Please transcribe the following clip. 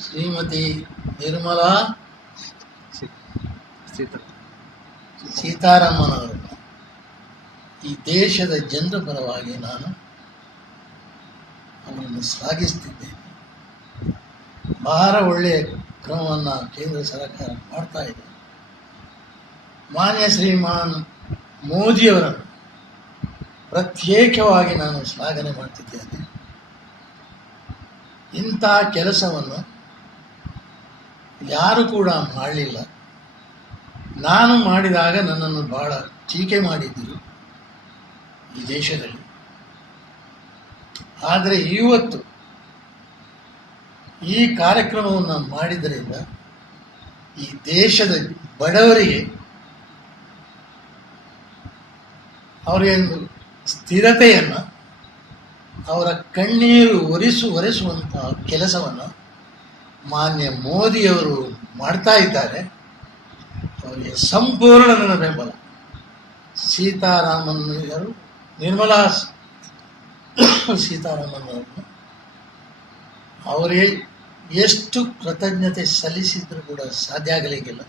ಶ್ರೀಮತಿ ನಿರ್ಮಲಾ ಸೀತಾರಾಮನ್ ಈ ದೇಶದ ಜನರ ಪರವಾಗಿ ನಾನು ಅವರನ್ನು ಶ್ಲಾಘಿಸ್ತಿದ್ದೇನೆ. ಬಹಳ ಒಳ್ಳೆಯ ಕ್ರಮವನ್ನು ಕೇಂದ್ರ ಸರ್ಕಾರ ಮಾಡ್ತಾ ಇದೆ. ಮಾನ್ಯ ಶ್ರೀಮಾನ್ ಮೋದಿಯವರನ್ನು ಪ್ರತ್ಯೇಕವಾಗಿ ನಾನು ಶ್ಲಾಘನೆ ಮಾಡ್ತಿದ್ದೇನೆ. ಇಂಥ ಕೆಲಸವನ್ನು ಯಾರು ಕೂಡ ಮಾಡಲಿಲ್ಲ. ನಾನು ಮಾಡಿದಾಗ ನನ್ನನ್ನು ಬಹಳ ಟೀಕೆ ಮಾಡಿದ್ದರು ಈ ದೇಶದಲ್ಲಿ. ಆದರೆ ಇವತ್ತು ಈ ಕಾರ್ಯಕ್ರಮವನ್ನು ಮಾಡಿದ್ದರಿಂದ ಈ ದೇಶದ ಬಡವರಿಗೆ ಅವರಿಗೆ ಸ್ಥಿರತೆಯನ್ನು, ಅವರ ಕಣ್ಣೀರು ಒರೆಸುವಂತಹ ಕೆಲಸವನ್ನು ಮಾನ್ಯ ಮೋದಿಯವರು ಮಾಡ್ತಾ ಇದ್ದಾರೆ. ಅವರಿಗೆ ಸಂಪೂರ್ಣ ನನ್ನ ಬೆಂಬಲ. ಸೀತಾರಾಮನ್ ಅವರು, ನಿರ್ಮಲಾ ಸೀತಾರಾಮನ್ ಅವರು, ಅವರಿಗೆ ಎಷ್ಟು ಕೃತಜ್ಞತೆ ಸಲ್ಲಿಸಿದರೂ ಕೂಡ ಸಾಧ್ಯ ಆಗಲಿಕ್ಕಿಲ್ಲ.